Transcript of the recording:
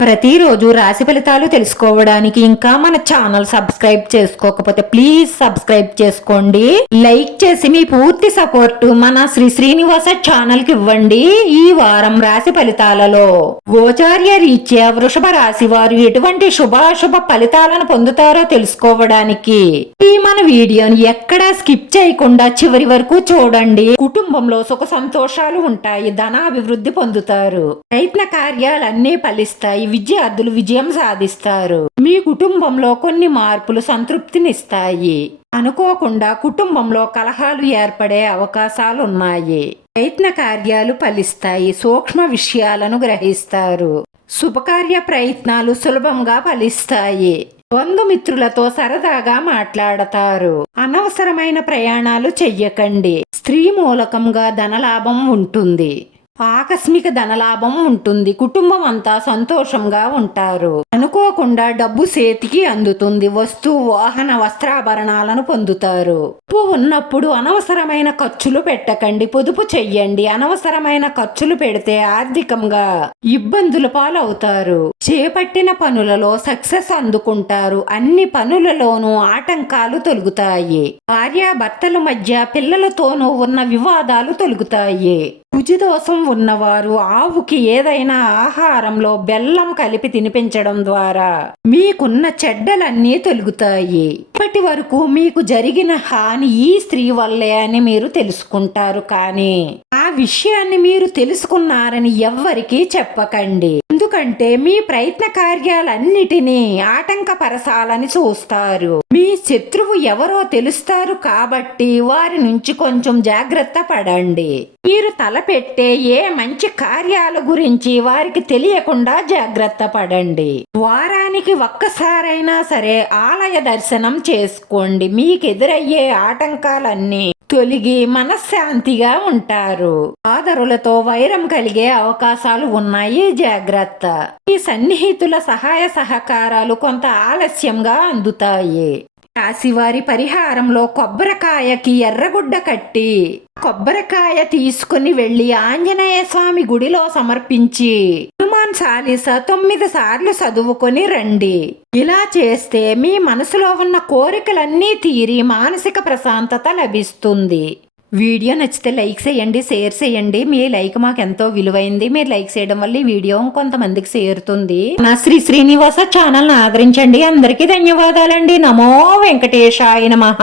ప్రతిరోజు రాశి ఫలితాలు తెలుసుకోవడానికి ఇంకా మన ఛానల్ సబ్స్క్రైబ్ చేసుకోకపోతే ప్లీజ్ సబ్స్క్రైబ్ చేసుకోండి. లైక్ చేసి మీ పూర్తి సపోర్ట్ మన శ్రీ శ్రీనివాస ఛానల్కి ఇవ్వండి ఈ వారం రాశి ఫలితాలలో. గోచార్య రీత్యా వృషభ రాశి వారు ఎటువంటి శుభాశుభ ఫలితాలను పొందుతారో తెలుసుకోవడానికి ఈ మన వీడియోని ఎక్కడా స్కిప్ చేయకుండా చివరి వరకు చూడండి. కుటుంబంలో సుఖ సంతోషాలు ఉంటాయి ధనాభివృద్ధి పొందుతారు. ప్రయత్న కార్యాలన్నీ ఫలిస్తాయి విద్యార్థులు విజయం సాధిస్తారు. మీ కుటుంబంలో కొన్ని మార్పులు సంతృప్తినిస్తాయి. అనుకోకుండా కుటుంబంలో కలహాలు ఏర్పడే అవకాశాలు ఉన్నాయి ప్రయత్న కార్యాలు ఫలిస్తాయి. సూక్ష్మ విషయాలను గ్రహిస్తారు. శుభకార్య ప్రయత్నాలు సులభంగా ఫలిస్తాయి. బంధుమిత్రులతో సరదాగా మాట్లాడతారు. అనవసరమైన ప్రయాణాలు చెయ్యకండి. స్త్రీ మూలకంగా ధనలాభం ఉంటుంది. ఆకస్మిక ధనలాభం ఉంటుంది. కుటుంబం అంతా సంతోషంగా ఉంటారు. అనుకోకుండా డబ్బు చేతికి అందుతుంది. వస్తు వాహన వస్త్రాభరణాలను పొందుతారు. డబ్బు ఉన్నప్పుడు అనవసరమైన ఖర్చులు పెట్టకండి. పొదుపు చెయ్యండి. అనవసరమైన ఖర్చులు పెడితే ఆర్థికంగా ఇబ్బందుల పాలవుతారు. చేపట్టిన పనులలో సక్సెస్ అందుకుంటారు. అన్ని పనులలోనూ ఆటంకాలు తొలుగుతాయి. భార్యాభర్తల మధ్య పిల్లలతోనూ ఉన్న వివాదాలు తొలుగుతాయి. దోషం ఉన్నవారు ఆవుకి ఏదైనా ఆహారంలో బెల్లం కలిపి తినిపించడం ద్వారా మీకున్న చెడ్డలన్నీ తొలుగుతాయి. ఇప్పటి వరకు మీకు జరిగిన హాని ఈ స్త్రీ వల్లే అని మీరు తెలుసుకుంటారు కానీ ఆ విషయాన్ని మీరు తెలుసుకున్నారని ఎవ్వరికీ చెప్పకండి. ఎందుకంటే మీ ప్రయత్న కార్యాలన్నిటినీ ఆటంకపరచాలని చూస్తారు. మీ శత్రువు ఎవరో తెలుస్తారు కాబట్టి వారి నుంచి కొంచెం జాగ్రత్త పడండి. మీరు తలపెట్టే ఏ మంచి కార్యాల గురించి వారికి తెలియకుండా జాగ్రత్త పడండి. వారానికి ఒక్కసారైనా సరే ఆలయ దర్శనం చేసుకోండి. మీకు ఎదురయ్యే ఆటంకాలన్నీ తొలిగి మనశ్శాంతిగా ఉంటారు. ఆదరులతో వైరం కలిగే అవకాశాలు ఉన్నాయి జాగ్రత్త. ఈ సన్నిహితుల సహాయ సహకారాలు కొంత ఆలస్యంగా అందుతాయి. రాశివారి పరిహారంలో కొబ్బరికాయకి ఎర్రగుడ్డ కట్టి కొబ్బరికాయ తీసుకుని వెళ్ళి ఆంజనేయ స్వామి గుడిలో సమర్పించి హనుమాన్ చాలీస తొమ్మిది సార్లు చదువుకొని రండి. ఇలా చేస్తే మీ మనసులో ఉన్న కోరికలన్నీ తీరి మానసిక ప్రశాంతత లభిస్తుంది. వీడియో నచ్చితే లైక్ చేయండి షేర్ చేయండి. మీ లైక్ మాకు ఎంతో విలువైంది. మీరు లైక్ చేయడం వల్ల ఈ వీడియో కొంతమందికి చేరుతుంది. నా శ్రీ శ్రీనివాస ఛానల్ ఆదరించండి. అందరికీ ధన్యవాదాలండి. నమో వెంకటేశాయ నమః.